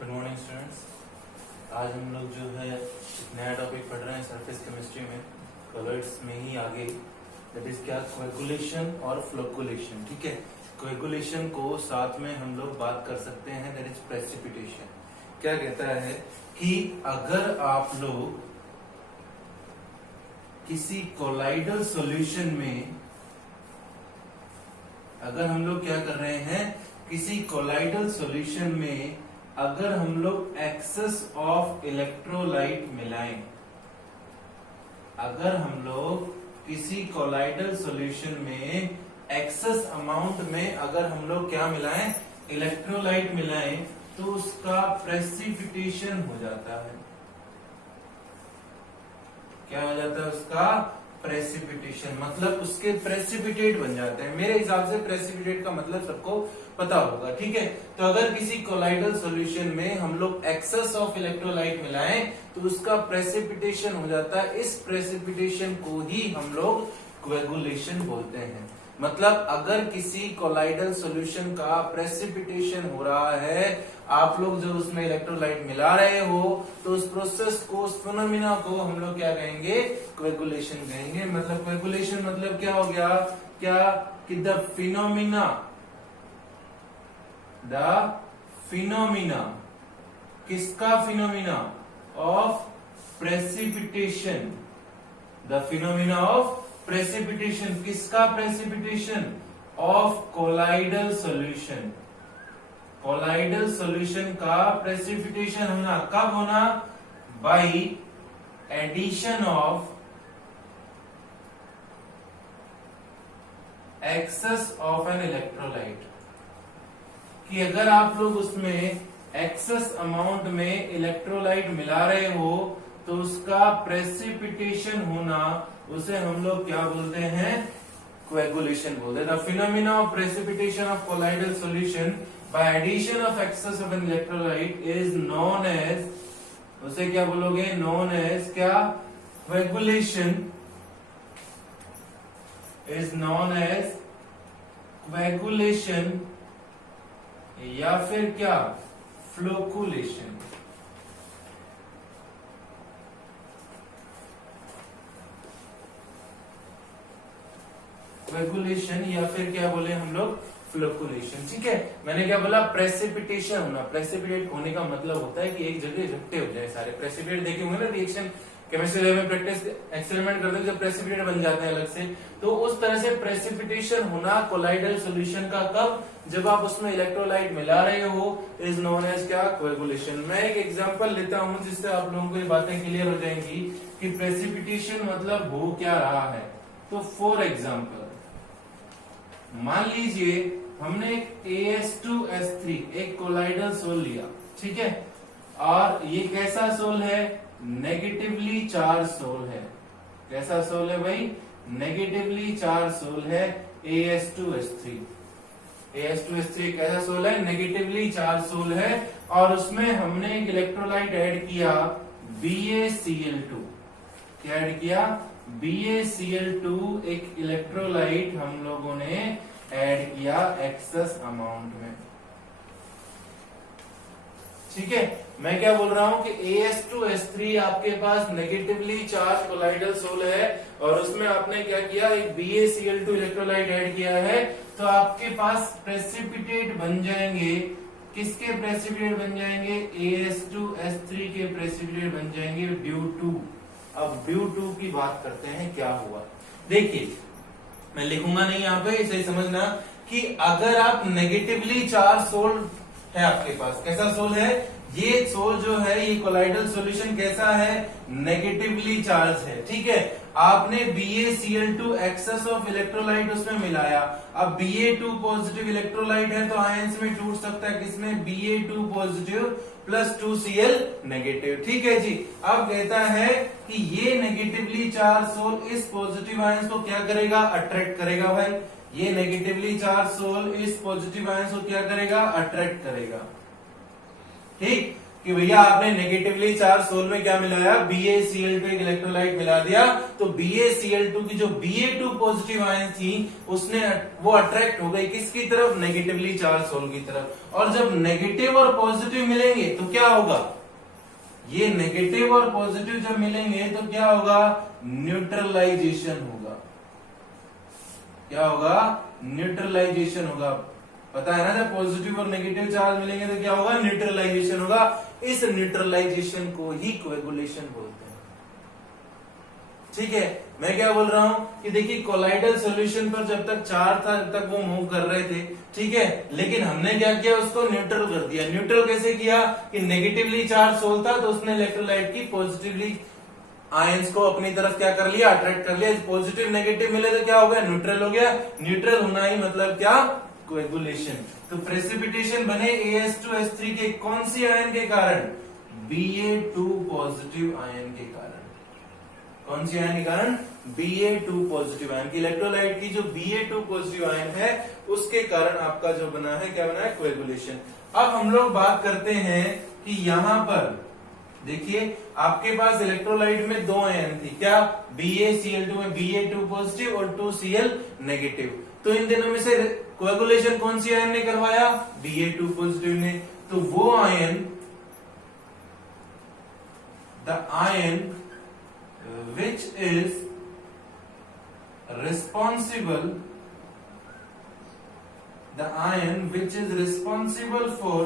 Good morning students. आज हम लोग जो है नया टॉपिक पढ़ रहे हैं सरफेस केमिस्ट्री में, कलर्स में ही आगे, दैट इज क्या, कोएगुलेशन और फ्लोकुलेशन। ठीक है, कोएगुलेशन को साथ में हम लोग बात कर सकते हैं, दैट इज प्रेसिपिटेशन। क्या कहता है कि अगर आप लोग किसी कोलाइडल सॉल्यूशन में, अगर हम लोग क्या कर रहे हैं, किसी कोलाइडल सॉल्यूशन में अगर हम लोग एक्सेस ऑफ इलेक्ट्रोलाइट मिलाएं, अगर हम लोग किसी कोलाइडल सॉल्यूशन में एक्सेस अमाउंट में अगर हम लोग क्या मिलाएं, इलेक्ट्रोलाइट मिलाएं, तो उसका प्रेसिपिटेशन हो जाता है। क्या हो जाता है उसका? प्रेसिपिटेशन, मतलब उसके प्रेसिपिटेट बन जाते हैं। मेरे हिसाब से प्रेसिपिटेट का मतलब सबको पता होगा। ठीक है, तो अगर किसी कोलाइडल सॉल्यूशन में हम लोग एक्सेस ऑफ इलेक्ट्रोलाइट मिलाएं तो उसका प्रेसिपिटेशन हो जाता है। इस प्रेसिपिटेशन को ही हम लोग कोएगुलेशन बोलते हैं। मतलब अगर किसी कोलाइडल सॉल्यूशन का प्रेसिपिटेशन हो रहा है, आप लोग जो उसमें इलेक्ट्रोलाइट मिला रहे हो, तो उस प्रोसेस को, उस फिनोमिना को हम लोग क्या कहेंगे? कोएगुलेशन कहेंगे। मतलब कोएगुलेशन मतलब क्या हो गया? क्या कि द फिनोमिना किसका phenomena? Of precipitation. The phenomena of precipitation, किसका precipitation? Of colloidal solution. Colloidal solution का प्रेसिपिटेशन होना, कब होना? By addition of excess of an electrolyte. कि अगर आप लोग उसमें एक्सेस अमाउंट में इलेक्ट्रोलाइट मिला रहे हो तो उसका प्रेसिपिटेशन होना, उसे हम लोग क्या बोलते हैं? कोएगुलेशन बोलते हैं। The phenomena of precipitation of colloidal solution by addition of excess of an electrolyte is known as, उसे क्या बोलोगे? नोन एज क्या? Coagulation. Is known as coagulation या फिर क्या? फ्लोकुलेशन। कोएगुलेशन या फिर क्या बोले हम लोग? फ्लोकुलेशन। ठीक है, मैंने क्या बोला? प्रेसिपिटेशन होना। प्रेसिपिटेट होने का मतलब होता है कि एक जगह इकट्ठे हो जाए सारे। प्रेसिपिटेट देखे होंगे ना रिएक्शन, केमिस्ट्री लैब में प्रैक्टिस एक्सपेरिमेंट करते हैं, जब प्रेसिपिटेट बन जाते हैं अलग से, तो उस तरह से प्रेसिपिटेशन होना कोलाइडल सॉल्यूशन का कब? जब आप उसमें इलेक्ट्रोलाइट मिला रहे हो, इज नोन एज क्या? कोएगुलेशन। मैं एक एग्जांपल लेता हूं जिससे आप लोगों को ये बातें क्लियर हो जाएंगी कि प्रेसिपिटेशन मतलब हो क्या रहा है। तो फॉर एग्जांपल मान लीजिए हमने एक AS2S3 एक कोलाइडल सोल लिया, ठीक है, और ये कैसा सोल है? नेगेटिवली चार्ज सोल है। कैसा सोल है भाई? नेगेटिवली चार्ज सोल है AS2S3। AS2S3 कैसा सोल है? नेगेटिवली चार्ज सोल है, और उसमें हमने एक इलेक्ट्रोलाइट ऐड किया BaCl2। क्या ऐड किया? BaCl2 एक इलेक्ट्रोलाइट हम लोगों ने ऐड किया एक्सेस अमाउंट में। ठीक है, मैं क्या बोल रहा हूं कि AS2S3 आपके पास नेगेटिवली चार्ज कोलाइडल सोल है, और उसमें आपने क्या किया? एक BaCl2 इलेक्ट्रोलाइट ऐड किया है, तो आपके पास प्रेसिपिटेट बन जाएंगे। किसके प्रेसिपिटेट बन जाएंगे? AS2S3 के प्रेसिपिटेट बन जाएंगे ड्यू टू। अब ड्यू टू की बात करते हैं, क्या हुआ? देखिए, मैं लिखूंगा नहीं यहाँ पे, इसे समझना कि अगर आप नेगेटिवली चार्ज सोल है आपके पास, कैसा सोल है? ये सोल जो है, ये कोलाइडल सॉल्यूशन कैसा है? नेगेटिवली चार्ज है। ठीक है, आपने BaCl2 एक्सेस ऑफ इलेक्ट्रोलाइट उसमें मिलाया। अब Ba2 पॉजिटिव इलेक्ट्रोलाइट है, तो आयंस में टूट सकता है किसमें? Ba2 positive plus 2Cl negative. ठीक है जी, अब कहता है कि ये नेगेटिवली चार्ज सोल इस पॉजिटिव आयंस को क्या करेगा? अट्रैक्ट करेगा भाई। ये नेगेटिवली चार्ज सोल इस पॉजिटिव आयंस को क्या करेगा? अट्रैक्ट करेगा। ठीक, कि भैया आपने नेगेटिवली चार्ज सोल में क्या मिलाया, BaCl2 एक इलेक्ट्रोलाइट मिला दिया, तो BaCl2 की जो Ba2 पॉजिटिव आयन थी उसने वो अट्रैक्ट हो गई किसकी तरफ, नेगेटिवली चार्ज सोल की तरफ। और जब नेगेटिव और पॉजिटिव मिलेंगे तो क्या होगा, ये नेगेटिव और पॉजिटिव जब मिलेंगे तो क्या होगा, न्यूट्रलाइजेशन होगा। क्या होगा, न्यूट्रलाइजेशन होगा। पता है ना, जब पॉजिटिव और नेगेटिव चार्ज मिलेंगे तो क्या होगा, न्यूट्रलाइजेशन होगा। इस न्यूट्रलाइजेशन को ही कोएगुलेशन बोलते हैं। ठीक है, मैं क्या बोल रहा हूं कि देखिए कोलाइडल सॉल्यूशन पर जब तक चार्ज था तब तक वो मूव कर रहे थे, ठीक है, लेकिन हमने क्या किया, उसको न्यूट्रल कर दिया। न्यूट्रल कैसे किया कि नेगेटिवली चार्ज सोल था तो उसने इलेक्ट्रोलाइट की पॉजिटिवली आयंस को अपनी तरफ क्या कर लिया, अट्रैक्ट कर लिया। पॉजिटिव नेगेटिव मिले तो क्या हो गया, न्यूट्रल हो गया। न्यूट्रल होना ही मतलब क्या, कोएगुलेशन। तो प्रेसिपिटेशन बने AS2S3 के कौन सी आयन के कारण, Ba2 पॉजिटिव आयन के कारण। कौन सी आयन के कारण, Ba2 पॉजिटिव आयन की, इलेक्ट्रोलाइट की जो Ba2 पॉजिटिव आयन है उसके कारण आपका जो बना है, क्या बना है, कोएगुलेशन। अब हम लोग बात करते हैं कि यहां पर देखिए आपके पास इलेक्ट्रोलाइट में दो आयन थी, क्या, BaCl2 में Ba2 पॉजिटिव और 2Cl नेगेटिव। तो इन दोनों में से कोएगुलेशन कौन सी आयन ने करवाया, Ba2 पॉजिटिव ने। तो वो ion, the ion which is responsible, the ion which is responsible for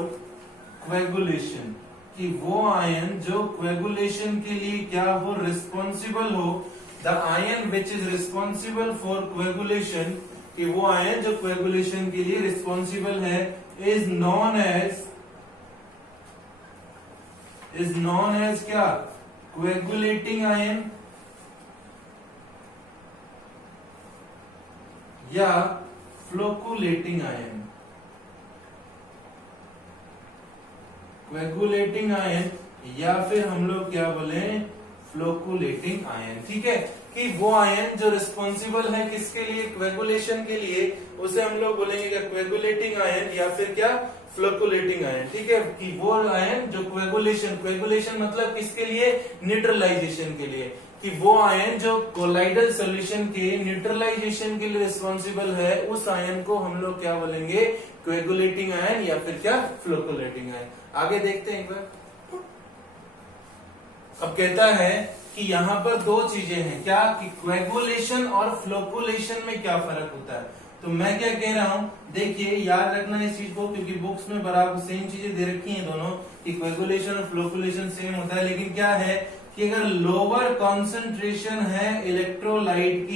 coagulation, कि वो आयन जो कोएगुलेशन के लिए क्या हो, रिस्पॉन्सिबल हो। The ion which is responsible for coagulation, कि वो आयन जो कोएगुलेशन के लिए रिस्पॉन्सिबल है, इज नॉन एज क्या, कोएगुलेटिंग आयन या फ्लोकुलेटिंग आयन। कोएगुलेटिंग आयन या फिर हम लोग क्या बोले, फ्लोकुलेटिंग आयन। ठीक है, कि वो आयन जो रिस्पॉन्सिबल है किसके लिए, कोएगुलेशन के लिए, उसे हम लोग बोलेंगे क्या, कोएगुलेटिंग आयन या फिर क्या, फ्लोकुलेटिंग आयन। ठीक है, कि वो आयन जो कोएगुलेशन मतलब किसके लिए, न्यूट्रलाइजेशन के लिए, कि वो आयन जो कोलाइडल सॉल्यूशन के न्यूट्रलाइजेशन के लिए रिस्पॉन्सिबल है, उस आयन को हम लोग क्या बोलेंगे, कोएगुलेटिंग आयन या फिर क्या, फ्लोकुलेटिंग आयन। आगे देखते हैं एक बार। अब कहता है कि यहाँ पर दो चीजें हैं, क्या, कि कोएगुलेशन और फ्लोकुलेशन में क्या फर्क होता है। तो मैं क्या कह रहा हूं, देखिए याद रखना इस चीज को, क्योंकि बुक्स में बराबर सेम चीजें दे रखी हैं दोनों, कि कोएगुलेशन और फ्लोकुलेशन सेम होता है। लेकिन क्या है कि अगर लोअर कॉन्सेंट्रेशन है इलेक्ट्रोलाइट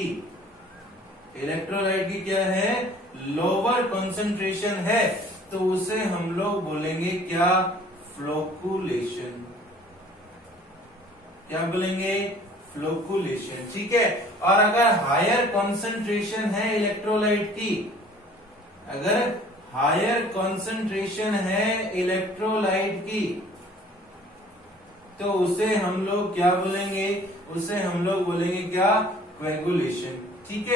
की क्या है, लोअर कॉन्सेंट्रेशन है, तो उसे हम लोग बोलेंगे क्या, फ्लोकुलेशन। क्या बोलेंगे, फ्लोकुलेशन। ठीक है, और अगर हायर कॉन्सेंट्रेशन है इलेक्ट्रोलाइट की, अगर हायर कॉन्सेंट्रेशन है इलेक्ट्रोलाइट की, तो उसे हम लोग क्या बोलेंगे, उसे हम लोग बोलेंगे क्या, कोएगुलेशन। ठीक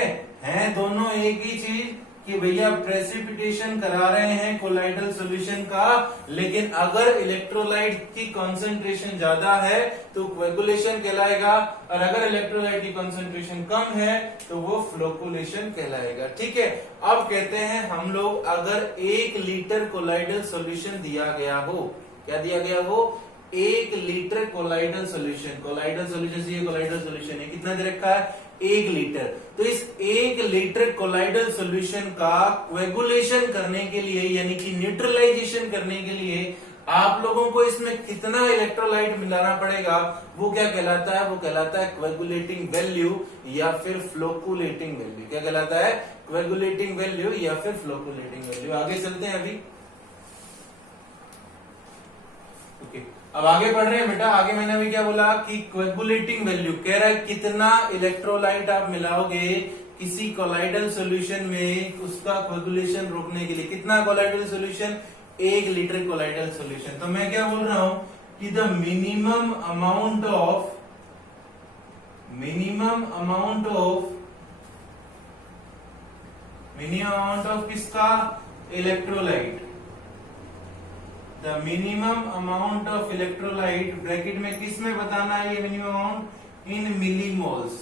है दोनों एक ही चीज, कि भैया प्रेसिपिटेशन करा रहे हैं कोलाइडल सॉल्यूशन का, लेकिन अगर इलेक्ट्रोलाइट की कंसंट्रेशन ज्यादा है तो कोएगुलेशन कहलाएगा, और अगर इलेक्ट्रोलाइट की कंसंट्रेशन कम है तो वो फ्लोकुलेशन कहलाएगा। ठीक है, अब कहते हैं हम लोग, अगर 1 लीटर कोलाइडल सॉल्यूशन दिया गया हो, क्या दिया गया हो, 1 litre colloidal solution, colloidal solution है, कितना दे रखा है, 1 लीटर। तो इस 1 लीटर कोलाइडल सॉल्यूशन का कोएगुलेशन करने के लिए, यानी कि न्यूट्रलाइजेशन करने के लिए आप लोगों को इसमें कितना इलेक्ट्रोलाइट मिलाना पड़ेगा, वो क्या कहलाता है, वो कहलाता है कोएगुलेटिंग वैल्यू या फिर फ्लोकुलेटिंग वैल्यू। क्या कहलाता है, कोएगुलेटिंग वैल्यू या फिर फ्लोकुलेटिंग वैल्यू। आगे चलते हैं अभी। अब आगे बढ़ रहे हैं बेटा। आगे मैंने अभी क्या बोला कि कोएगुलेटिंग वैल्यू कह रहा है कितना इलेक्ट्रोलाइट आप मिलाओगे किसी कोलाइडल सॉल्यूशन में, उसका कोएगुलेशन रोकने के लिए। कितना colloidal solution, 1 litre colloidal solution. तो मैं क्या बोल रहा हूं कि द मिनिमम अमाउंट ऑफ किसका, electrolyte, the minimum amount of electrolyte, bracket में किस में बताना है ये मिनिमम अमाउंट, इन मिलीमोल्स,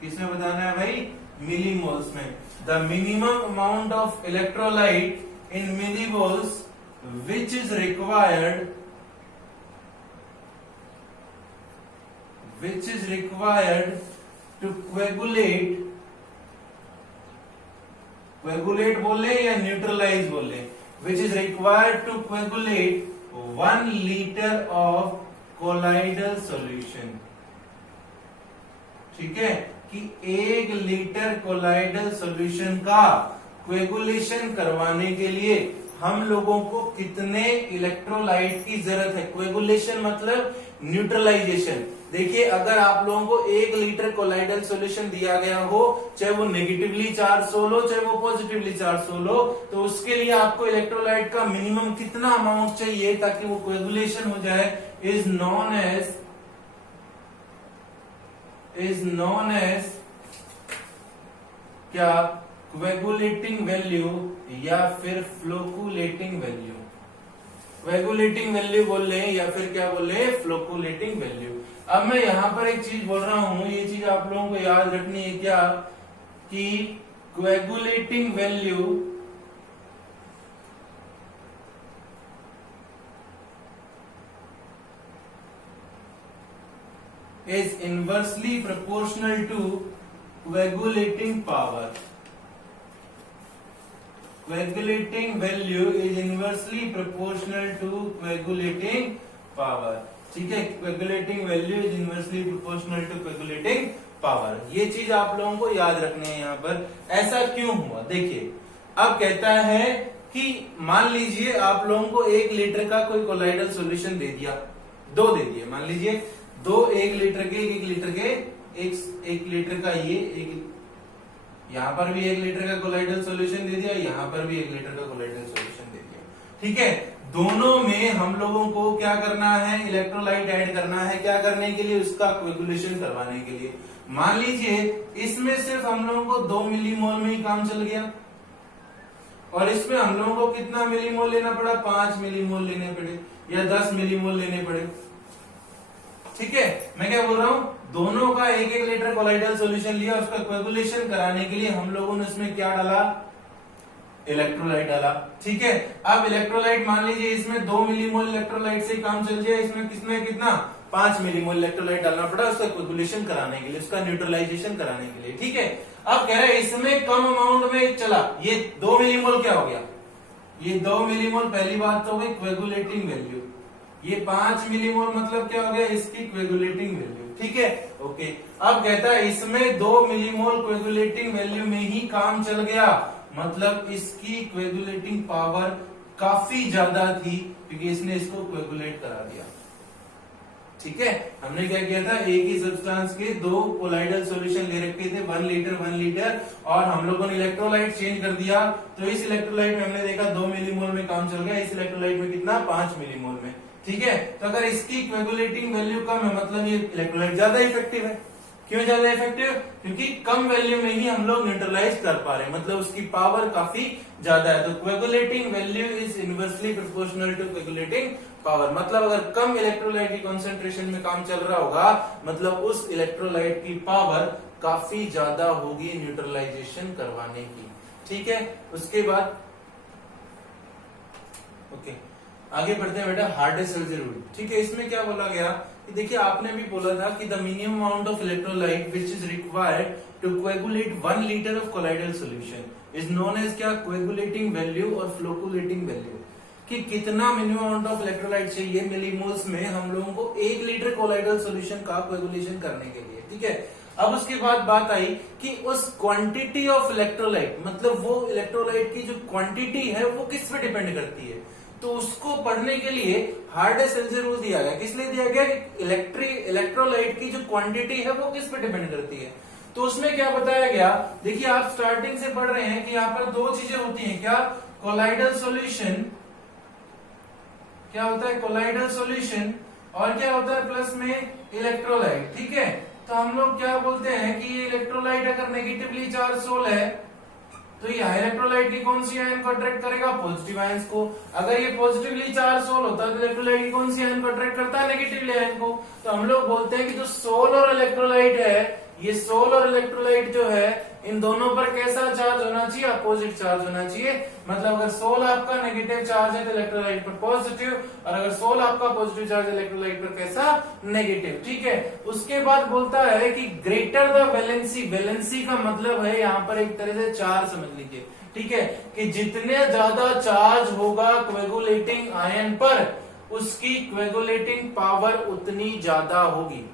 किस में बताना है भाई, मिलीमोल्स में। The minimum amount of electrolyte in millimoles which is required to coagulate, coagulate बोले या न्यूट्रलाइज बोले, which is required to coagulate 1 liter of colloidal solution। ठीक है, कि 1 लीटर कोलाइडल सॉल्यूशन का कोएगुलेशन करवाने के लिए हम लोगों को कितने इलेक्ट्रोलाइट की जरूरत है। कोएगुलेशन मतलब न्यूट्रलाइजेशन। देखिए, अगर आप लोगों को 1 लीटर कोलाइडल सॉल्यूशन दिया गया हो, चाहे वो नेगेटिवली चार्ज हो, चाहे वो पॉजिटिवली चार्ज हो, तो उसके लिए आपको इलेक्ट्रोलाइट का मिनिमम कितना अमाउंट चाहिए ताकि वो कोएगुलेशन हो जाए, इज नॉन एज क्या, कोएगुलेटिंग वैल्यू या फिर फ्लोकुलेटिंग वैल्यू। कोएगुलेटिंग वैल्यू बोल रहे या फिर क्या बोल रहे, फ्लोकुलेटिंग वैल्यू। अब मैं यहां पर एक चीज बोल रहा हूं, ये चीज आप लोगों को याद रखनी है क्या, कि coagulating value is inversely proportional to coagulating power। Coagulating value is inversely proportional to coagulating power। ठीक है, coagulating value is inversely proportional to coagulating power। ये चीज आप लोगों को याद रखनी है यहाँ पर। ऐसा क्यों हुआ, देखिए, अब कहता है कि मान लीजिए आप लोगों को 1 लीटर का कोई कोलाइडल सॉल्यूशन दे दिया, 2 दे दिए, मान लीजिए 2 1 लीटर के, 1 लीटर के, 1 लीटर का ये, एक यहां पर भी 1 लीटर का कोलाइडल सॉल्यूशन दे दिया, यहां पर भी 1 लीटर का कोलाइडल सॉल्यूशन दे दिया। ठीक है, दोनों में हम लोगों को क्या करना है, इलेक्ट्रोलाइट ऐड करना है। क्या करने के लिए, उसका कोएगुलेशन करवाने के लिए। मान लीजिए इसमें सिर्फ हम लोगों को 2 मिलीमोल में ही काम चल गया, और इसमें हम लोगों को कितना मिलीमोल लेना पड़ा, 5 मिलीमोल लेने पड़े या 10 मिलीमोल लेने पड़े। ठीक है, मैं क्या बोल रहा हूं, दोनों का 1-1 लीटर कोलाइडल सॉल्यूशन लिया, उसका कोएगुलेशन कराने के लिए हम लोगों ने उसमें क्या डाला, इलेक्ट्रोलाइट डाला। ठीक है, अब इलेक्ट्रोलाइट मान लीजिए इसमें 2 मिलीमोल इलेक्ट्रोलाइट से काम चल जाए, इसमें किसमें कितना, 5 मिलीमोल इलेक्ट्रोलाइट डालना पड़ा उसका कोएगुलेशन कराने के लिए, उसका न्यूट्रलाइजेशन कराने के लिए। ठीक है, अब कह रहे हैं इसमें कम अमाउंट में चला, ये 2 मिलीमोल क्या हो गया, ये 2 मिलीमोल पहली बात तो हो गई कोएगुलेटिंग वैल्यू, ये 5 मिलीमोल मतलब क्या हो गया, इसकी कोएगुलेटिंग वैल्यू। ठीक है, ओके। अब कहता है इसमें 2 मिलीमोल कोएगुलेटिंग वैल्यू में ही काम चल गया, मतलब इसकी कोएगुलेटिंग पावर काफी ज्यादा थी, क्योंकि इसने इसको कोएगुलेट करा दिया। ठीक है, हमने क्या किया था, एक ही सब्सटेंस के 2 कोलाइडल सॉल्यूशन ले रखे थे, 1 लीटर, और हम लोगों ने इलेक्ट्रोलाइट चेंज कर दिया, तो इस इलेक्ट्रोलाइट में हमने देखा 2 मिलीमोल में काम चल गया, इस इलेक्ट्रोलाइट में कितना, 5 मिलीमोल में। ठीक है, तो अगर इसकी कोएगुलेटिंग वैल्यू कम है, मतलब ये इलेक्ट्रोलाइट ज्यादा इफेक्टिव है। क्यों ज्यादा इफेक्टिव, क्योंकि कम वैल्यू में ही हम लोग न्यूट्रलाइज कर पा रहे हैं, मतलब उसकी पावर काफी ज्यादा है। तो coagulating value is inversely proportional to coagulating power, मतलब अगर कम इलेक्ट्रोलाइट की कंसंट्रेशन में काम चल रहा होगा, मतलब उस इलेक्ट्रोलाइट की पावर काफी ज्यादा होगी न्यूट्रलाइजेशन करवाने की। ठीक है, उसके बाद ओके आगे बढ़ते हैं बेटा, हार्डे-सेल्जे रूल। ठीक है, इसमें क्या बोला गया कि देखिए, आपने भी बोला था कि the minimum amount of electrolyte which is required to coagulate 1 litre of colloidal solution is known as क्या, कोएगुलेटिंग वैल्यू और फ्लोकुलेटिंग वैल्यू। कि कितना मिनिमम अमाउंट ऑफ इलेक्ट्रोलाइट चाहिए मिलीमोल्स में हम लोगों को 1 लीटर कोलाइडल सॉल्यूशन का कोएगुलेशन करने के लिए। ठीक है, अब उसके बाद बात आई कि उस क्वांटिटी ऑफ इलेक्ट्रोलाइट, मतलब वो इलेक्ट्रोलाइट की जो क्वांटिटी है वो किस पे डिपेंड करती है, तो उसको पढ़ने के लिए हार्डे-सेल्जे रूल दिया गया। किस लिए दिया गया, इलेक्ट्रोलाइट की जो क्वांटिटी है वो किस पे डिपेंड करती है। तो उसमें क्या बताया गया, देखिए आप स्टार्टिंग से पढ़ रहे हैं कि यहाँ पर 2 चीजें होती हैं, क्या, कोलाइडल सॉल्यूशन, क्या होता है कोलाइडल सॉल्यूशन, और क्या होता है प्लस में इलेक्ट्रोलाइट। ठीक है, तो हम लोग क्या बोलते हैं कि ये इलेक्ट्रोलाइट अगर नेगेटिवली चार्ज सोल है तो ये हाई इलेक्ट्रोलाइट की कौन सी आयन को अट्रैक्ट करेगा? पॉजिटिव आयंस को। अगर ये पॉजिटिवली चार्ज सोल होता है तो इलेक्ट्रोलाइट की कौन सी आयन को अट्रैक्ट करता है? नेगेटिवली आयन को। तो हम लोग बोलते हैं कि जो सोल और इलेक्ट्रोलाइट है, ये सोल और इलेक्ट्रोलाइट जो है, इन दोनों पर कैसा चार्ज होना चाहिए? अपोजिट चार्ज होना चाहिए। मतलब अगर सोल आपका नेगेटिव चार्ज है तो इलेक्ट्रोलाइट पर पॉजिटिव, और अगर सोल आपका पॉजिटिव चार्ज है इलेक्ट्रोलाइट पर कैसा? नेगेटिव। ठीक है। उसके बाद बोलता है कि ग्रेटर द वैलेंसी, वैलेंसी का मतलब है यहाँ पर एक तरह से चार्ज समझ लीजिए। ठीक है, कि जितने ज्यादा चार्ज होगा कोएगुलेटिंग आयन पर, उसकी कोएगुलेटिंग पावर उतनी ज्यादा होगी।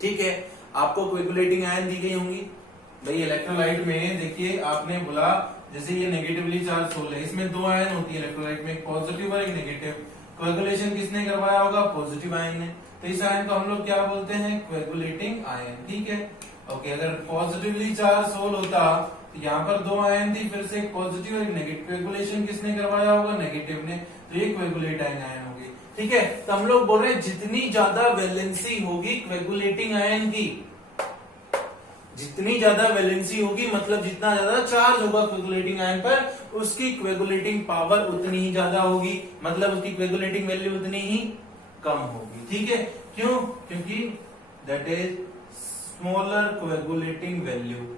ठीक है, आपको कोएगुलेटिंग आयन दी गई होंगी भाई इलेक्ट्रोलाइट में। देखिए आपने बोला जैसे ये नेगेटिवली चार्ज सोल है, इसमें दो आयन होती है इलेक्ट्रोलाइट में, एक पॉजिटिव और एक नेगेटिव। कोएगुलेशन किसने करवाया होगा? पॉजिटिव आयन ने। तो इस आयन को हम लोग क्या बोलते हैं? Coagulating ion. ठीक है, ओके। अगर पॉजिटिवली चार्ज सोल होता तो यहाँ पर दो आयन थी, फिर से एक पॉजिटिव और एक नेगेटिव। कोएगुलेशन किसने करवाया होगा? नेगेटिव ने। तो ये कोएगुलेट आयन होगी। ठीक है, तो हम लोग बोल रहे हैं जितनी ज्यादा वैलेंसी होगी कोएगुलेटिंग आयन की, जितनी ज्यादा वैलेंसी होगी मतलब जितना ज्यादा चार्ज होगा कोएगुलेटिंग आयन पर, उसकी कोएगुलेटिंग पावर उतनी ही ज्यादा होगी, मतलब उसकी कोएगुलेटिंग वैल्यू उतनी ही कम होगी। ठीक है, क्यों? क्योंकि that is smaller coagulating value.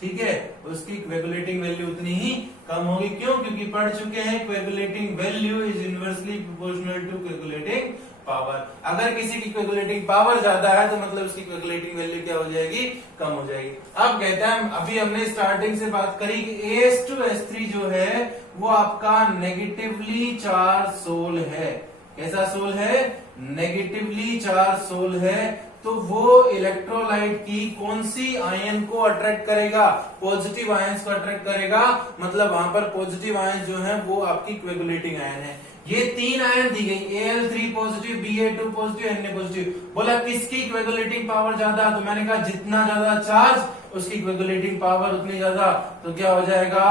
ठीक है, उसकी कोएगुलेटिंग वैल्यू उतनी ही कम होगी। क्यों? क्योंकि पढ़ चुके हैं coagulating value is inversely proportional to coagulating power. अगर किसी की कोएगुलेटिंग पावर ज्यादा है तो मतलब उसकी कोएगुलेटिंग वैल्यू क्या हो जाएगी? कम हो जाएगी। अब कहता है, अभी हमने स्टार्टिंग से बात करी कि AS2S3 जो है वो आपका नेगेटिवली चार्ज सोल है। कैसा सोल है? नेगेटिवली चार्ज सोल है। तो वो इलेक्ट्रोलाइट की कौन सी आयन को अट्रैक्ट करेगा? पॉजिटिव आयंस को अट्रैक्ट करेगा। मतलब वहां पर पॉजिटिव आयन जो है वो आपकी कोएगुलेटिंग आयन है। ये तीन आयन दी गई, Al3 positive, Ba2 positive, Na positive. बोला किसकी कोएगुलेटिंग पावर ज्यादा? तो मैंने कहा जितना ज्यादा चार्ज उसकी कोएगुलेटिंग पावर उतनी ज्यादा। तो क्या हो जाएगा?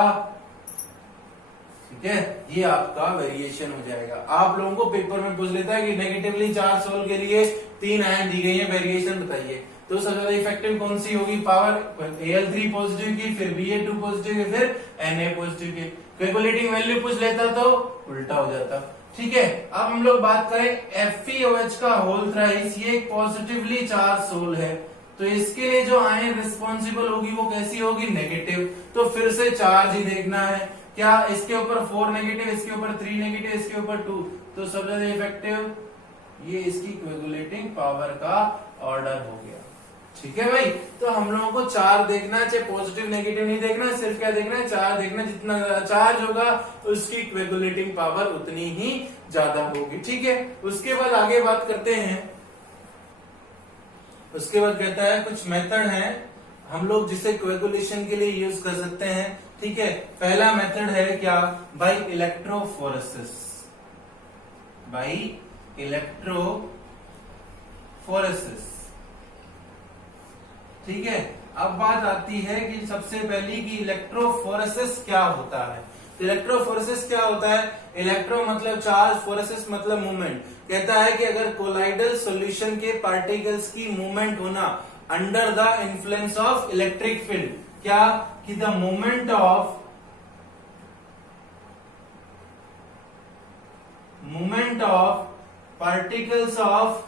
ठीक है, ये आपका वेरिएशन हो जाएगा। आप लोगों को पेपर में पूछ लेता है कि नेगेटिवली चार्ज सोल के लिए तीन आयन दी गई है, वेरिएशन बताइए। तो सबसे ज्यादा इफेक्टिव कौन सी होगी पावर? Al3 पॉजिटिव की, फिर Ba2 पॉजिटिव की, फिर Na पॉजिटिव की। कोएगुलेटिंग वैल्यू पूछ लेता तो उल्टा हो जाता। ठीक है, अब हम लोग बात करें FeOH का होल थ्राइस। ये एक पॉजिटिवली चार्ज सोल है, तो इसके लिए जो आयन रिस्पॉन्सिबल होगी वो कैसी होगी? नेगेटिव। तो फिर से चार्ज ही देखना है। क्या इसके ऊपर 4 नेगेटिव, इसके ऊपर 3 नेगेटिव, इसके ऊपर 2, तो सबसे ज्यादा इफेक्टिव ये इसकी कोएगुलेटिंग पावर का ऑर्डर हो गया। ठीक है भाई, तो हम लोगों को चार देखना है, चाहे पॉजिटिव नेगेटिव नहीं देखना है, सिर्फ क्या देखना है? चार देखना है। जितना ज्यादा चार्ज होगा उसकी कोएगुलेटिंग पावर उतनी ही ज्यादा होगी। ठीक है, उसके बाद आगे बात करते हैं। उसके बाद कहता है कुछ मेथड है हम लोग जिसे कोएगुलेशन के लिए यूज कर सकते हैं। ठीक है, पहला मेथड है क्या? By electrophoresis. By electrophoresis. ठीक है, अब बात आती है कि सबसे पहली कि इलेक्ट्रोफोरेसिस क्या होता है। तो इलेक्ट्रोफोरेसिस क्या होता है? इलेक्ट्रो मतलब चार्ज, फोरेसिस मतलब मूवमेंट। कहता है कि अगर कोलाइडल सॉल्यूशन के पार्टिकल्स की मूवमेंट होना under the influence of electric field, क्या कि the movement of particles of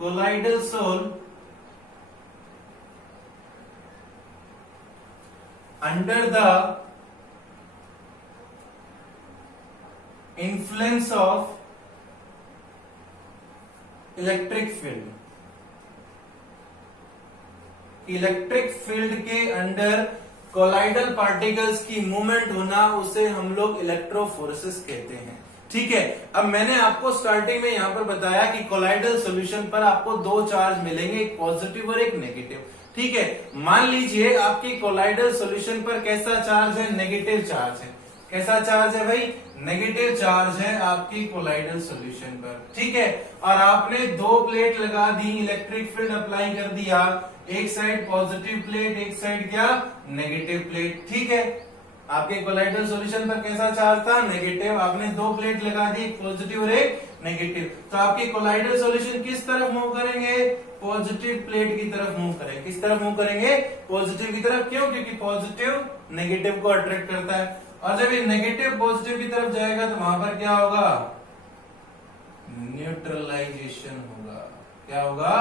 colloidal soul under the influence of electric field. Electric field के अंडर कोलाइडल पार्टिकल्स की मूवमेंट होना उसे हम लोग इलेक्ट्रोफोरेसिस कहते हैं। ठीक है, अब मैंने आपको स्टार्टिंग में यहां पर बताया कि कोलाइडल सॉल्यूशन पर आपको दो चार्ज मिलेंगे, एक पॉजिटिव और एक नेगेटिव। ठीक है, मान लीजिए आपकी कोलाइडल सॉल्यूशन पर कैसा चार्ज है? नेगेटिव चार्ज है। कैसा चार्ज है भाई? नेगेटिव चार्ज है आपकी कोलाइडल सॉल्यूशन पर। ठीक है, और आपने दो प्लेट लगा दी, इलेक्ट्रिक फील्ड अप्लाई कर दिया, एक साइड पॉजिटिव प्लेट, एक साइड क्या? Negative plate. ठीक है, आपके कोलाइडल सॉल्यूशन पर कैसा चार्ज था, नेगेटिव। आपने दो प्लेट लगा दी, एक पॉजिटिव और एक नेगेटिव, तो आपके कोलाइडल सॉल्यूशन किस तरफ मूव करेंगे, पॉजिटिव प्लेट की तरफ मूव करेंगे। किस तरफ मूव करेंगे, पॉजिटिव की तरफ। क्यों, क्योंकि पॉजिटिव नेगेटिव को अट्रैक्ट करता है, और जब ये नेगेटिव पॉजिटिव की तरफ जाएगा तो वहां पर क्या होगा, न्यूट्रलाइजेशन होगा। क्या होगा,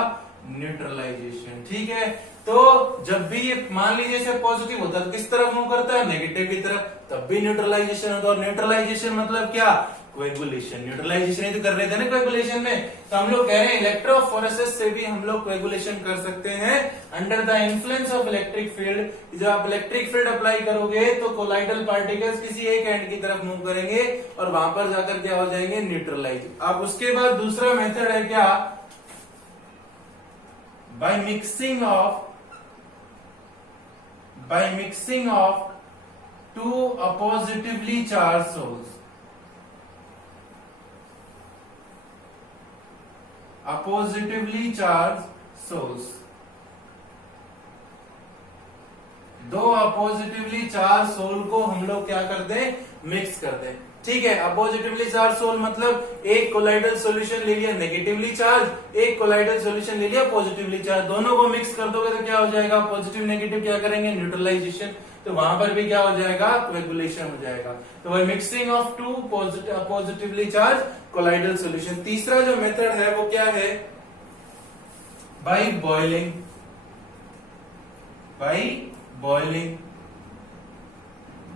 न्यूट्रलाइजेशन। ठीक है, तो जब भी ये मान लीजिए से पॉजिटिव होता है तो किस तरफ मूव करता है, नेगेटिव की तरफ, तब भी न्यूट्रलाइजेशन होता है। और न्यूट्रलाइजेशन मतलब क्या, कोएगुलेशन। न्यूट्रलाइजेशन ही तो कर रहे थे ना कोएगुलेशन में, तो हम लोग कह रहे हैं इलेक्ट्रोफोरेसिस से भी हम लोग कोएगुलेशन कर सकते हैं under the influence of electric field. जब आप इलेक्ट्रिक फील्ड अप्लाई करोगे तो कोलाइडल पार्टिकल्स किसी एक एंड की तरफ मूव करेंगे और वहां पर जाकर क्या हो जाएंगे, न्यूट्रलाइज। अब उसके बाद दूसरा मेथड है क्या, by mixing of two oppositively charge sols. Oppositively charge sols, दो अपोजिटिवली चार्ज सोल को हम लोग क्या करते हैं, मिक्स करते हैं। ठीक है, अपोजिटिवली चार्ज सोल मतलब एक कोलाइडल सॉल्यूशन ले लिया नेगेटिवली चार्ज, एक कोलाइडल सॉल्यूशन ले लिया पॉजिटिवली चार्ज, दोनों को मिक्स कर दोगे तो क्या हो जाएगा, पॉजिटिव नेगेटिव क्या करेंगे, न्यूट्रलाइजेशन। तो वहां पर भी क्या हो जाएगा, कोएगुलेशन हो जाएगा। तो वही mixing of two positively charged colloidal solution. तीसरा जो मेथड है वो क्या है, बाय बॉइलिंग।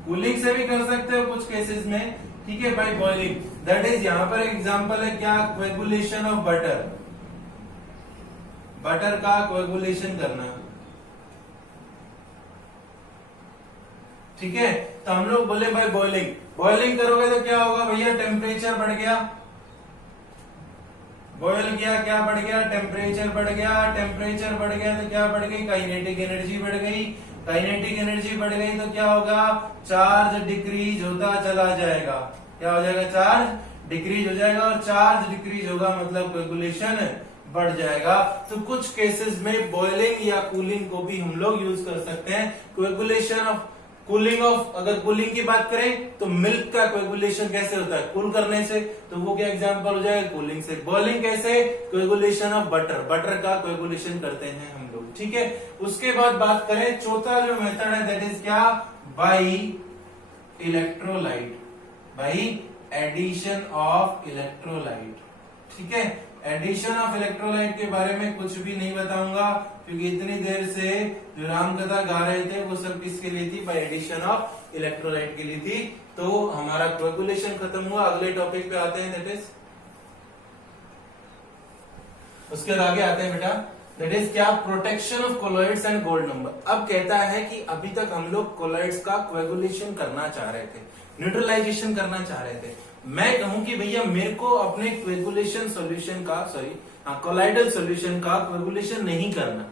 कूलिंग से भी कर सकते हो कुछ केसेस में, ठीक है, बाय बॉइलिंग। दैट इज यहां पर एग्जांपल है क्या, कोएगुलेशन ऑफ बटर। बटर का कोएगुलेशन करना, ठीक है। तो हम लोग बोले भाई बॉइलिंग करोगे तो क्या होगा भैया, टेम्परेचर बढ़ गया, बॉयल किया, क्या बढ़ गया, टेम्परेचर बढ़ गया। टेम्परेचर बढ़ गया तो क्या बढ़ गई, काइनेटिक एनर्जी बढ़ गई। काइनेटिक एनर्जी बढ़ गई तो क्या होगा, चार्ज डिक्रीज होता चला जाएगा। क्या हो जाएगा, चार्ज डिक्रीज हो जाएगा, और चार्ज डिक्रीज होगा मतलब कोएगुलेशन बढ़ जाएगा। तो कुछ केसेस में बॉइलिंग या कूलिंग को भी हम लोग यूज कर सकते हैं। कोएगुलेशन ऑफ कूलिंग ऑफ, अगर कूलिंग की बात करें तो मिल्क का कोएगुलेशन कैसे होता है, कूल करने से, तो वो क्या एग्जांपल हो जाएगा, कूलिंग से। बॉइलिंग कैसे, कोएगुलेशन ऑफ बटर का कोएगुलेशन करते हैं हम लोग, ठीक है। उसके बाद बात करें चौथा जो मेथड है दैट इज क्या, by electrolyte, by addition of electrolyte, ठीक है। एडिशन ऑफ इलेक्ट्रोलाइट के बारे में कुछ भी नहीं बताऊंगा क्योंकि इतनी देर से जो रामकथा गा रहे थे वो सब किसके लिए थी, बाय एडिशन ऑफ इलेक्ट्रोलाइट के लिए थी। तो हमारा कोएगुलेशन खत्म हुआ, अगले टॉपिक पे आते हैं, दैट इज, उसके बाद आगे आते हैं बेटा, दैट इज क्या, protection of colloids and gold number. अब कहता है कि अभी तक हम लोग कोलॉइड्स का कोएगुलेशन करना चाह रहे थे, न्यूट्रलाइजेशन करना चाह रहे थे। मैं कहूं कि भैया मेरे को अपने कोएगुलेशन सॉल्यूशन का, कोलाइडल सॉल्यूशन का कोएगुलेशन नहीं करना,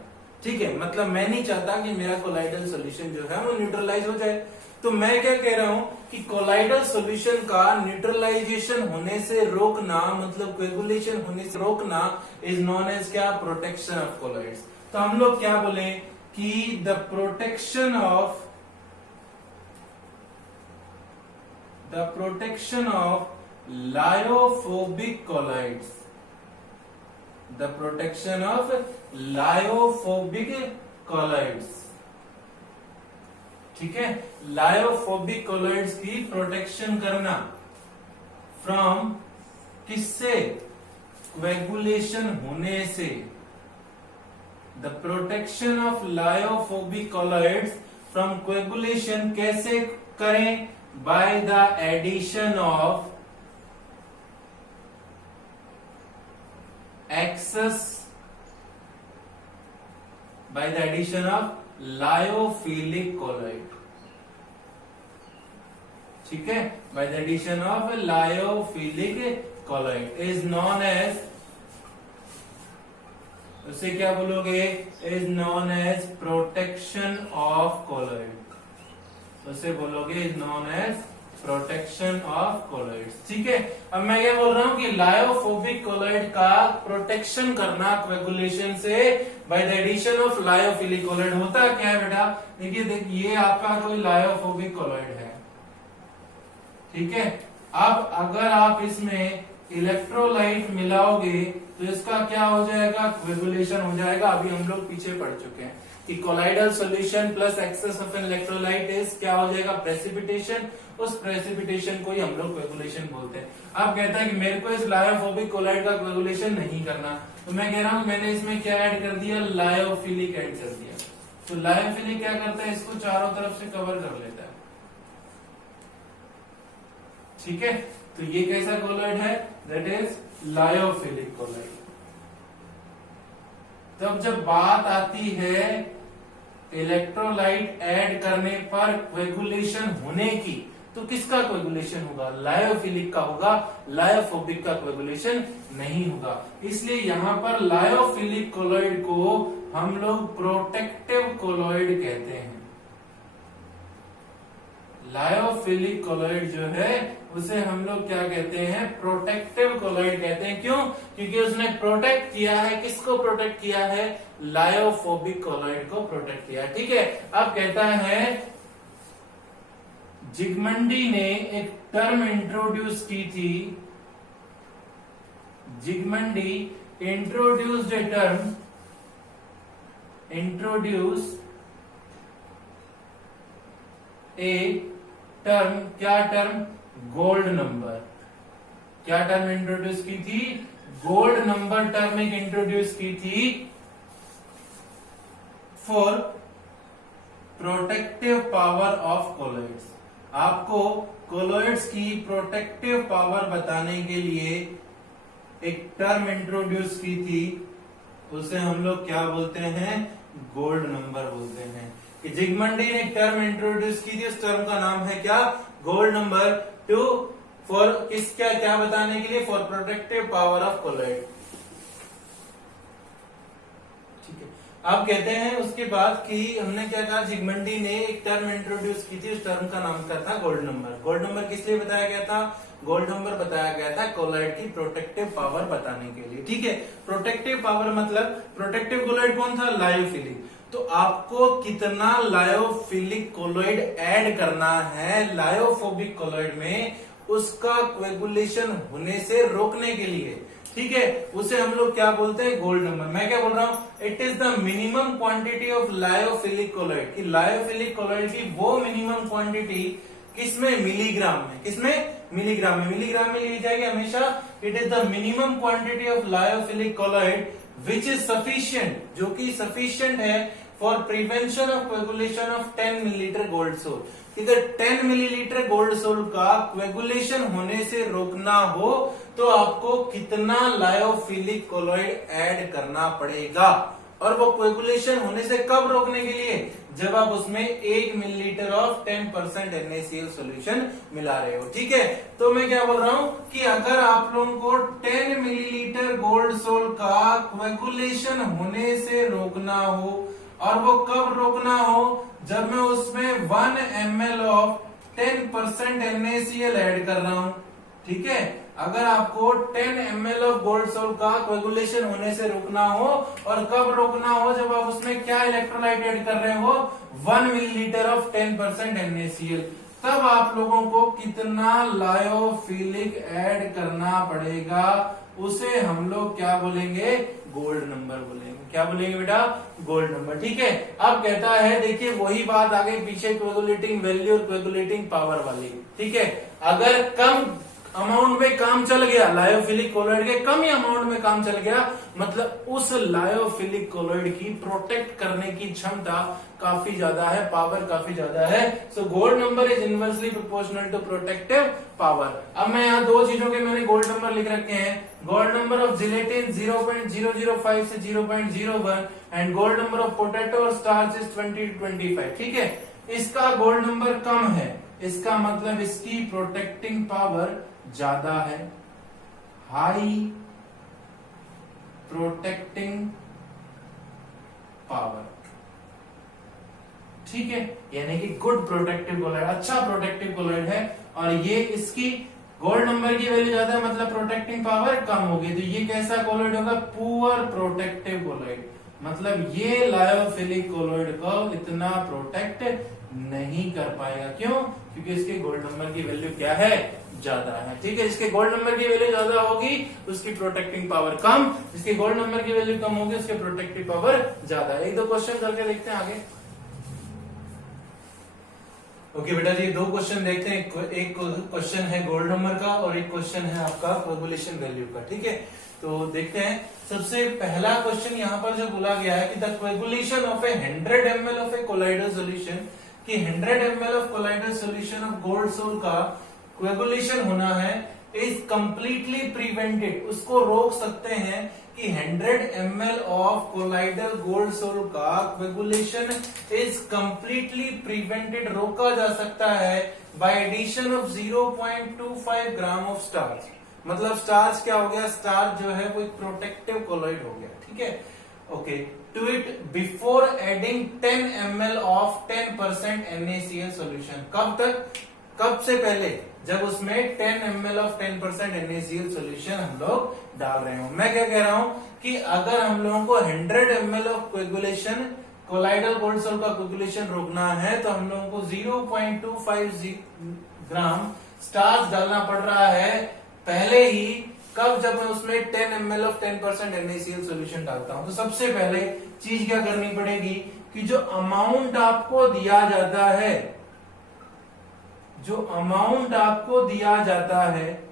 ठीक है। मतलब मैं नहीं चाहता कि मेरा कोलाइडल सॉल्यूशन जो है वो न्यूट्रलाइज हो जाए। तो मैं क्या कह रहा हूं कि कोलाइडल सॉल्यूशन का न्यूट्रलाइजेशन होने से रोकना, मतलब कोएगुलेशन होने से रोकना, इज नोन एज क्या, प्रोटेक्शन ऑफ कोलॉइड्स। तो हम लोग क्या बोले कि the protection of lyophobic colloids, the protection of lyophobic colloids, ठीक है। लायोफोबिक कोलॉइड्स की प्रोटेक्शन करना फ्रॉम, किससे, कोएगुलेशन होने से। The protection of lyophobic colloids from coagulation कैसे करें, by the addition of lyophilic colloid, ठीक है। By the addition of lyophilic colloid is known as, उसे क्या बोलोगे, is known as protection of colloid, उसे बोलोगे is known as protection of colloids. ठीक है, अब मैं ये बोल रहा हूं कि लायोफोबिक कोलॉइड का प्रोटेक्शन करना कोएगुलेशन से by the addition of lyophilic colloid. होता क्या है बेटा, देखिए ये आपका कोई लायोफोबिक कोलॉइड है, ठीक है। अब अगर आप इसमें इलेक्ट्रोलाइट मिलाओगे तो इसका क्या हो जाएगा, कोएगुलेशन हो जाएगा। अभी हम लोग पीछे पढ़ चुके हैं कि colloidal solution plus excess of an electrolyte is क्या हो जाएगा, प्रेसिपिटेशन। उस प्रेसिपिटेशन को ही हम लोग कोएगुलेशन बोलते हैं। अब कहता है कि मेरे को इस लायोफोबिक कोलाइड का कोएगुलेशन नहीं करना, तो मैं कह रहा हूं मैंने इसमें क्या ऐड कर दिया, लायोफिलिक ऐड कर दिया। तो लायोफिलिक क्या करता है, इसको चारों तरफ से कवर कर लेता है। ठीक है, तो ये कैसा कोलॉइड है, दैट इज लायोफिलिक कोलॉइड। तब जब बात आती है इलेक्ट्रोलाइट ऐड करने पर कोएगुलेशन होने की, तो किसका कोएगुलेशन होगा, लायोफिलिक का होगा, लायोफोबिक का कोएगुलेशन नहीं होगा। इसलिए यहां पर लायोफिलिक कोलॉइड को हम लोग प्रोटेक्टिव कोलॉइड कहते हैं। लायोफिलिक कोलॉइड जो है उसे हम लोग क्या कहते हैं, प्रोटेक्टिव कोलॉइड कहते हैं। क्यों, क्योंकि उसने प्रोटेक्ट किया है, किसको प्रोटेक्ट किया है, लायोफोबिक कोलॉइड को प्रोटेक्ट किया। ठीक है, अब कहता है जिगमंडी ने एक टर्म इंट्रोड्यूस की थी, Zsigmondy introduced a term, introduce a term, क्या टर्म, गोल्ड नंबर। क्या टर्म इंट्रोड्यूस की थी, गोल्ड नंबर टर्म एक इंट्रोड्यूस की थी for protective power of colloids. आपको कोलॉइड्स की प्रोटेक्टिव पावर बताने के लिए एक टर्म इंट्रोड्यूस की थी, उसे हम लोग क्या बोलते हैं, गोल्ड नंबर बोलते हैं। कि जिगमंडी ने एक टर्म इंट्रोड्यूस की थी, उस टर्म का नाम है क्या, गोल्ड नंबर, टू फॉर किस क्या क्या बताने के लिए, for protective power of colloid. ठीक है, अब कहते हैं उसके बाद कि हमने क्या कहा, जिगमंडी ने एक टर्म इंट्रोड्यूस की थी, उस टर्म का नाम क्या था, गोल्ड नंबर। गोल्ड नंबर किस लिए बताया गया था, गोल्ड नंबर बताया गया था कोलॉइड की प्रोटेक्टिव पावर बताने के लिए। ठीक है, प्रोटेक्टिव पावर मतलब प्रोटेक्टिव कोलॉइड कौन था, लायोफिलिक। तो आपको कितना लायोफिलिक कोलॉइड ऐड करना है लायोफोबिक कोलॉइड में, उसका कोएगुलेशन होने से रोकने के लिए। ठीक है, उसे हम लोग क्या बोलते हैं, गोल्ड नंबर। मैं क्या बोल रहा हूं, it is the minimum quantity of lyophilic colloid. कि लायोफिलिक कोलॉइड की वो मिनिमम क्वांटिटी किसमें, मिलीग्राम में। किसमें, मिलीग्राम में। मिलीग्राम में ली जाएगी हमेशा। It is the minimum quantity of lyophilic colloid which is sufficient, जो कि सफिशियंट है for prevention of coagulation of 10 millilitre gold sol. अगर 10 मिलीलीटर गोल्ड सोल का कोएगुलेशन होने से रोकना हो तो आपको कितना लायोफिलिक कोलॉइड ऐड करना पड़ेगा। और वो कोएगुलेशन होने से कब रोकने के लिए, जब आप उसमें 1 मिलीलीटर ऑफ 10% NaCl सॉल्यूशन मिला रहे हो। ठीक है, तो मैं क्या बोल रहा हूं कि अगर आप लोगों को 10 मिलीलीटर गोल्ड सोल का कोएगुलेशन होने से रोकना हो, और वो कब रोकना हो, जब मैं उसमें 1 ml ऑफ 10% NaCl ऐड कर रहा हूं। ठीक है, अगर आपको 10 ml ऑफ गोल्ड सोल का कोएगुलेशन होने से रोकना हो, और कब रोकना हो, जब आप उसमें क्या इलेक्ट्रोलाइट ऐड कर रहे हो, 1 मिलीलीटर ऑफ 10% NaCl। तब आप लोगों को कितना लायोफिलिक ऐड करना पड़ेगा, उसे हम लोग क्या बोलेंगे, गोल्ड नंबर बोलेंगे। क्या बोलेंगे बेटा, गोल्ड नंबर। ठीक है, अब कहता है, देखिए वही बात आगे पीछे कोएगुलेटिंग वैल्यू और कोएगुलेटिंग पावर वाली। ठीक है, अगर कम अमाउंट में काम चल गया, लायोफिलिक कोलॉइड के कम ही अमाउंट में काम चल गया, मतलब उस लायोफिलिक कोलॉइड की प्रोटेक्ट करने की क्षमता काफी ज्यादा है, पावर काफी ज्यादा है। So gold number is inversely proportional to protective power. अब मैं यहाँ दो चीजों के मैंने गोल्ड नंबर लिख रखे हैं, गोल्ड नंबर ऑफ जिलेटिन 0.005 से 0.01 and gold number of potato और स्टार्च इज 20 to 25। ठीक है, इसका गोल्ड नंबर कम है, इसका मतलब इसकी प्रोटेक्टिंग पावर ज्यादा है, हाई प्रोटेक्टिंग पावर। ठीक है, यानी कि गुड प्रोटेक्टिव कोलॉइड, अच्छा प्रोटेक्टिव कोलॉइड है। और ये इसकी गोल्ड नंबर की वैल्यू ज्यादा है, मतलब प्रोटेक्टिंग पावर कम होगी, तो ये कैसा कोलॉइड होगा? पुअर प्रोटेक्टिव कोलॉइड, मतलब ये लायोफिलिक कोलॉइड को इतना प्रोटेक्ट नहीं कर पाएगा। क्यों? क्योंकि इसके गोल्ड नंबर की वैल्यू क्या है? ज्यादा है। ठीक है, इसके गोल्ड नंबर की वैल्यू ज्यादा होगी उसकी प्रोटेक्टिंग पावर कम, जिसके गोल्ड नंबर की वैल्यू कम होगी उसकी प्रोटेक्टिव पावर ज्यादा। एक दो क्वेश्चन करके देखते हैं आगे। ओके बेटा जी, दो क्वेश्चन देखते हैं। एक क्वेश्चन है गोल्ड नंबर का और एक क्वेश्चन है आपका कोएगुलेशन वैल्यू का। ठीक है, तो देखते हैं। सबसे पहला क्वेश्चन यहाँ पर जो बोला गया है कि the coagulation of a 100 ml of a colloidal solution, कि 100 ml of colloidal solution of gold sol का कोएगुलेशन होना है, इज कंप्लीटली प्रिवेंटेड, उसको रोक सकते हैं कि 100 ml of colloidal gold sol का कोएगुलेशन इज कंप्लीटली प्रिवेंटेड, रोका जा सकता है by addition of 0.25 gram of starch. मतलब स्टार्च क्या हो गया? स्टार्च जो है वो एक प्रोटेक्टिव कोलॉइड हो गया। ठीक है, okay, to it before adding 10 ml of 10% NaCl solution. कब तक? कब से पहले? जब उसमें 10 ml ऑफ 10% NaCl सॉल्यूशन हम लोग डाल रहे हो। मैं क्या कह रहा हूं कि अगर हम लोगों को 100 ml of coagulation, colloidal gold sol का कोएगुलेशन रोकना है, तो हम लोगों को 0.25 ग्राम स्टार्च डालना पड़ रहा है पहले ही। कब? जब मैं उसमें 10 ml ऑफ 10% NaCl सॉल्यूशन डालता हूं। तो सबसे पहले चीज क्या करनी पड़ेगी कि जो अमाउंट आपको दिया जाता है, जो अमाउंट आपको दिया जाता है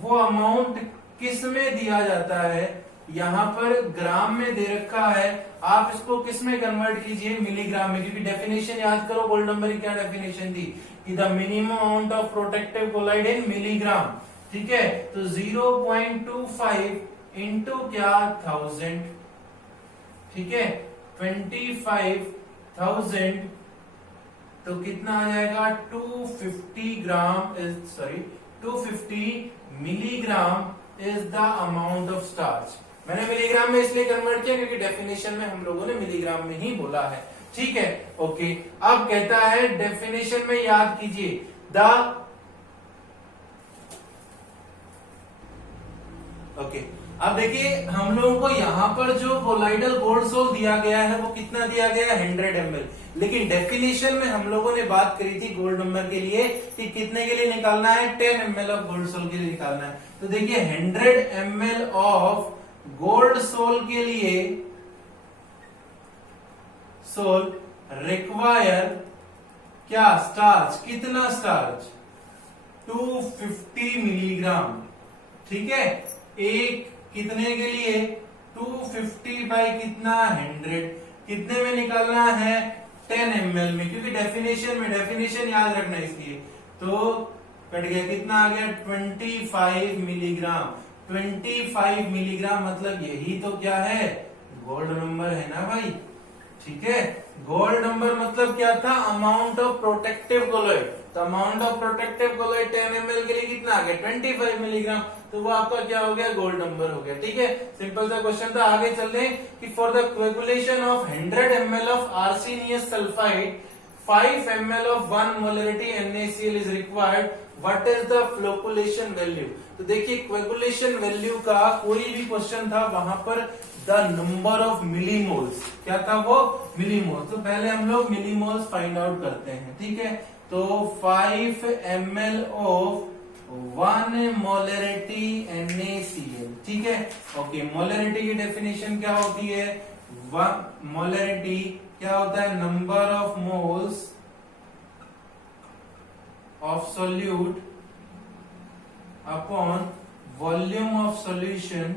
वो अमाउंट किस में दिया जाता है? यहां पर ग्राम में दे रखा है, आप इसको किस में कन्वर्ट कीजिए? मिलीग्राम में, क्योंकि डेफिनेशन याद करो, गोल्ड नंबर की क्या डेफिनेशन थी कि the minimum amount of protective colloid in milligram. ठीक है, तो 0.25 इंटू क्या? 1000। ठीक है, 25,000, तो कितना आ जाएगा? 250 milligram is the amount of starch. मैंने मिलीग्राम में इसलिए कन्वर्ट किया क्योंकि डेफिनेशन में हम लोगों ने मिलीग्राम में ही बोला है। ठीक है, ओके। अब कहता है डेफिनेशन में याद कीजिए, द ओके, अब देखिए हम लोगों को यहाँ पर जो कोलाइडल गोल्ड सोल दिया गया है वो कितना दिया गया है? 100 ml। लेकिन डेफिनेशन में हम लोगों ने बात करी थी गोल्ड नंबर के लिए कि कितने के लिए निकालना है? 10 ml ऑफ गोल्ड सोल के लिए निकालना है। तो देखिए 100 ml ऑफ गोल्ड सोल के लिए सोल रिक्वायर क्या? स्टार्च। कितना स्टार्च? 250 मिलीग्राम। ठीक है, एक कितने के लिए? 250 बाई कितना? 100। कितने में निकालना है? 10 ml में, क्योंकि डेफिनेशन में, डेफिनेशन याद रखना इसलिए। तो कट गया, कितना आ गया? 25 मिलीग्राम। 25 मिलीग्राम मतलब यही तो क्या है? गोल्ड नंबर है ना भाई। ठीक है, गोल्ड नंबर मतलब क्या था? Amount of protective colloid. तो amount of protective colloid 10 ml के लिए कितना आ गया? 25 मिलीग्राम। तो वो आपका क्या हो गया? गोल्ड नंबर हो गया। ठीक है, सिंपल सा क्वेश्चन था। आगे चलते हैं कि for the coagulation of 100 ml of arsenious sulphide 5 ml of 1 molarity NaCl is required, what is the flocculation value? तो देखिए कोएगुलेशन वैल्यू का कोई भी क्वेश्चन था वहां पर द नंबर ऑफ मिलीमोल्स, क्या था वो? मिलीमोल्स। तो पहले हम लोग मिलीमोल्स फाइंड आउट करते हैं। ठीक है, तो 5 ml ऑफ 1 मोलरिटी NaCl। ठीक है, ओके। मोलरिटी की डेफिनेशन क्या होती है? मोलरिटी क्या होता है? Number of moles of solute upon volume of solution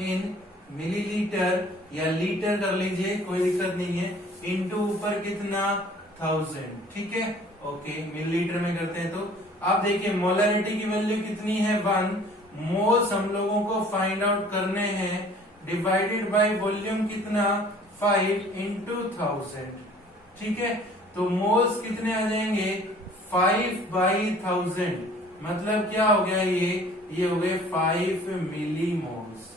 in millilitre, या लीटर कर लीजिए, कोई दिक्कत नहीं है, इनटू ऊपर कितना? 1000। ठीक है, ओके, मिलीलीटर में करते हैं। तो आप देखिए मोलरिटी की वैल्यू कितनी है? 1। मोल्स हम लोगों को फाइंड आउट करने हैं, डिवाइडेड बाय वॉल्यूम कितना? 5 इंटू 1000। ठीक है, तो मोल्स कितने आ जाएंगे? 5/1000। मतलब क्या हो गया? ये हो गए 5 मिली मोल्स।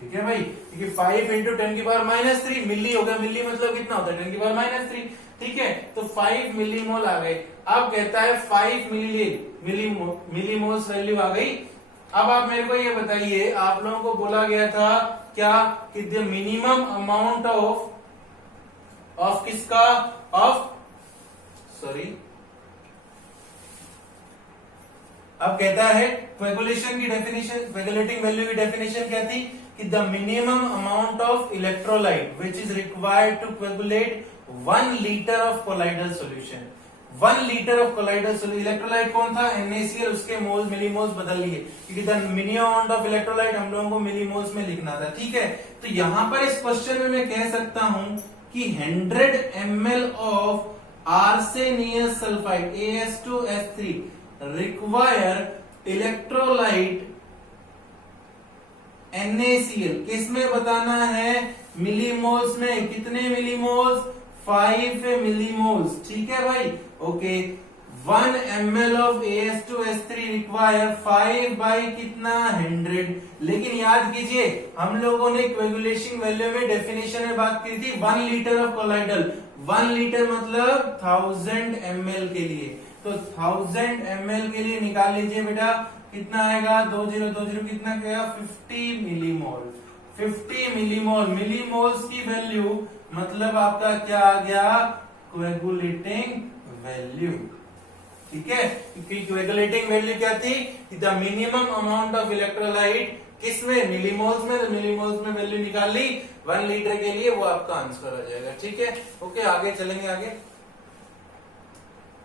ठीक है भाई, क्योंकि 5 इंटू 10⁻³ मिली होगा, मिली मतलब कितना होता है 10⁻³, ठीक है। तो 5 मिलीमोल आ गए। अब कहता है 5 मिलीमोल्स वैल्यू आ गई। अब आप मेरे को ये बताइए, आप लोगों को बोला गया था क्या कि द मिनिमम अमाउंट ऑफ किसका, ऑफ सॉरी, अब कहता है कोएगुलेशन की डेफिनेशन, कोएगुलेटिंग वैल्यू की डेफिनेशन क्या थी कि the minimum amount of electrolyte which is required to coagulate 1 litre of colloidal solution. 1 litre of colloidal solution, electrolyte कौन था, NaCl, उसके मोल्स मिलीमोल्स बदल लिए क्योंकि the minimum amount of electrolyte हम लोगों को मिलीमोल्स में लिखना था, ठीक है। तो यहां पर इस क्वेश्चन में मैं कह सकता हूं कि 100 ml of arsenious sulphide AS2S3 require electrolyte NaCl, किसमें बताना है, मिलीमोल्स में। कितने मिलीमोल्स, 5 मिलीमोल्स, ठीक है भाई, okay. 1 ml of AS2S3 require 5 by कितना 100। लेकिन याद कीजिए हम लोगों ने कोएगुलेशन वैल्यू में डेफिनेशन में बात की थी 1 लीटर ऑफ कोलाइडल। 1 लीटर मतलब 1000 ml के लिए, तो 1000 ml के लिए निकाल लीजिए बेटा, कितना आएगा 2020 कितना गया 50 मिलीमोल। 50 मिलीमोल, मिलीमोल्स की वैल्यू मतलब आपका क्या आ गया, कोएगुलेटिंग वैल्यू, ठीक है। क्योंकि कोएगुलेटिंग वैल्यू क्या थी, the minimum amount of electrolyte किसमें, मिलीमोल्स में, तो मिलीमोल्स में वैल्यू निकाल ली 1 लीटर के लिए, वो आपका आंसर आ जाएगा, ठीक है। ओके, आगे चलेंगे आगे।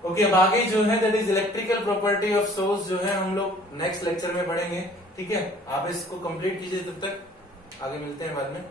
ओके, अब आगे जो है that is electrical property of source, जो है हम लोग नेक्स्ट लेक्चर में पढ़ेंगे, ठीक है। आप इसको कंप्लीट कीजिए, तब तक आगे मिलते हैं बाद में।